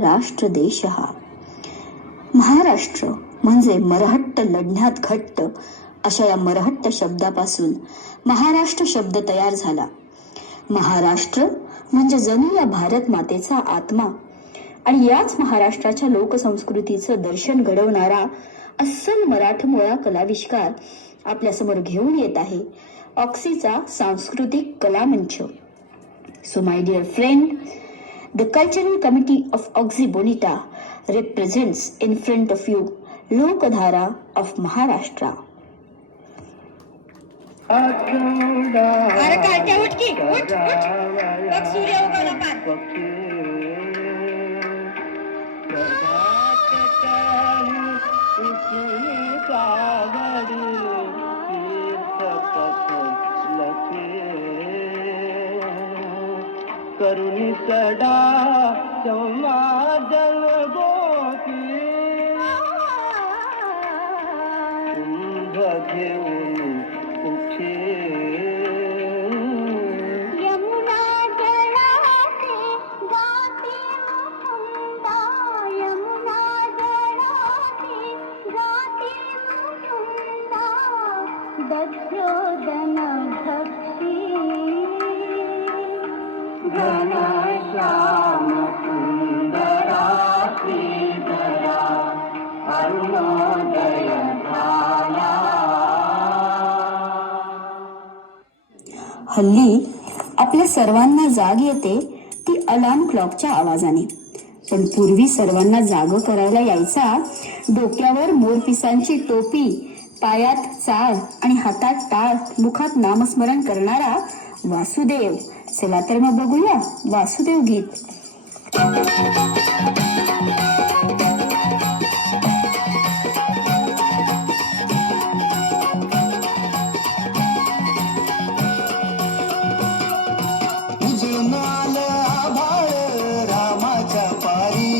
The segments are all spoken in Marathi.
राष्ट्र देश हा. महाराष्ट्र म्हणजे मरहट्ट लढण्यात घट्ट अशा या मरहट्ट शब्दापासून महाराष्ट्र शब्द तयार झाला. महाराष्ट्र म्हणजे जणू या भारत मातेचा आत्मा आणि याच महाराष्ट्राच्या लोकसंस्कृतीचं दर्शन घडवणारा अस्सल मराठमोळा कलाविष्कार आपल्या समोर घेऊन येत आहे ऑक्सीचा सांस्कृतिक कला मंच. So my dear friend, the cultural committee of Oxy Bonita represents in front of you Lokadhara of Maharashtra. अरे काट्या उठ की उठ बघ सूर्य उगवला पार. करुणी सडा समाजल गोती कुंभ घेऊन उठे यमुना जळाते गाते मुकुंदा, यमुना जळाते गाते मुकुंदा, दक्षोदन भक्ती घनश्याम सुंदरा श्रीधरा अरुणोदय झाला. हल्ली आपल्या सर्वांना जाग येते ती अलार्म क्लॉकच्या आवाजाने, पण पूर्वी सर्वांना जाग करायला यायचा डोक्यावर मोरपिसांची टोपी, पायात चाळ आणि हातात टाळ, मुखात नामस्मरण करणारा वासुदेव. चला तर मग बघूया वासुदेव गीत. उजळणाल आभाळ रामाच्या पारी,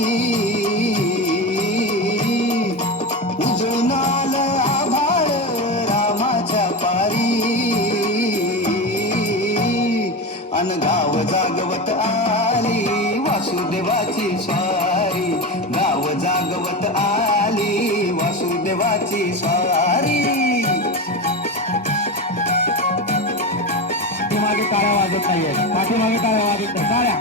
उजळणाल आभाळ रामाच्या पारी, अन गाव जागवत आली वासुदेवाची स्वारी, गाव जागवत आली वासुदेवाची स्वारी. पाठीमागे टाळ्या वाजत नाहीये, पाठीमागे टाळ्या वाजत नाही, टाळ्या.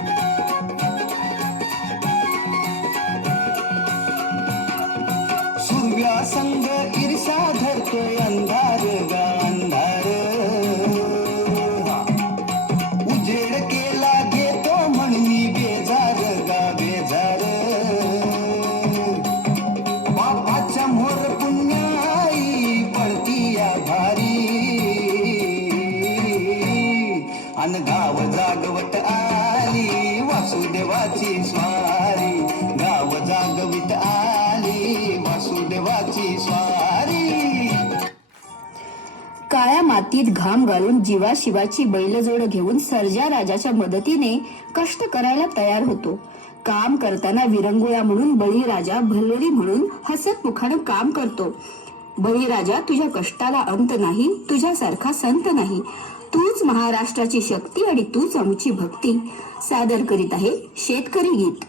सूर्या संग ईर्षा धरतोय अंधार गा अंधार, उजेड केला घेतो म्हणून बेजार गा बेजार, बापाच्या मोर पुण्याई पडती या भारी, अन गाव जागवत आली वासुदेवाची स्वारी, गाव जागवित आली वासुदेवाची स्वारी. काळ्या मातीत घाम घालून जीवा शिवाची बैलजोड घेऊन सर्जा राजाच्या मदतीने कष्ट करायला तयार होतो. काम करताना विरंगुळा म्हणून बळीराजा भल्लोरी म्हणून हसत मुखानं काम करतो. बळीराजा, तुझ्या कष्टाला अंत नाही, तुझ्यासारखा संत नाही, तूच महाराष्ट्राची शक्ती आणि तूच आमची भक्ती. सादर करीत आहे शेतकरी गीत.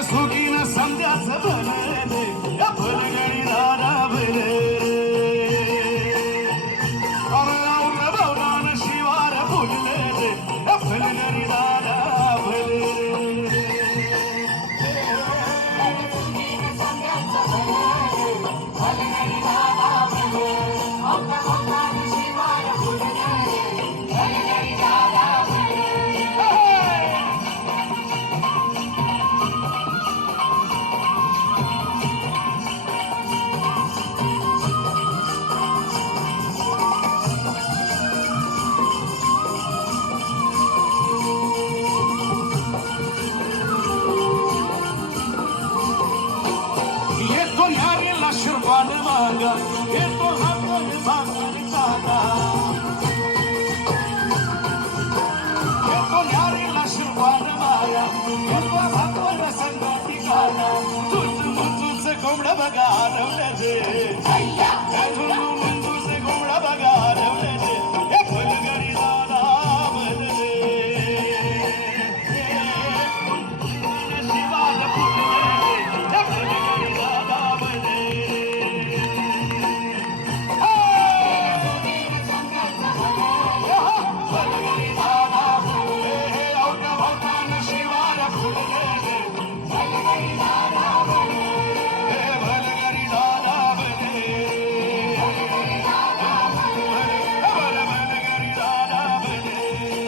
सुखीन समजाच भले भलगडी दादा भले शिवार फुलले भलगडी दादा भले. येतो न्यारीला शिरवान मागा, येतो हात भांगण काका.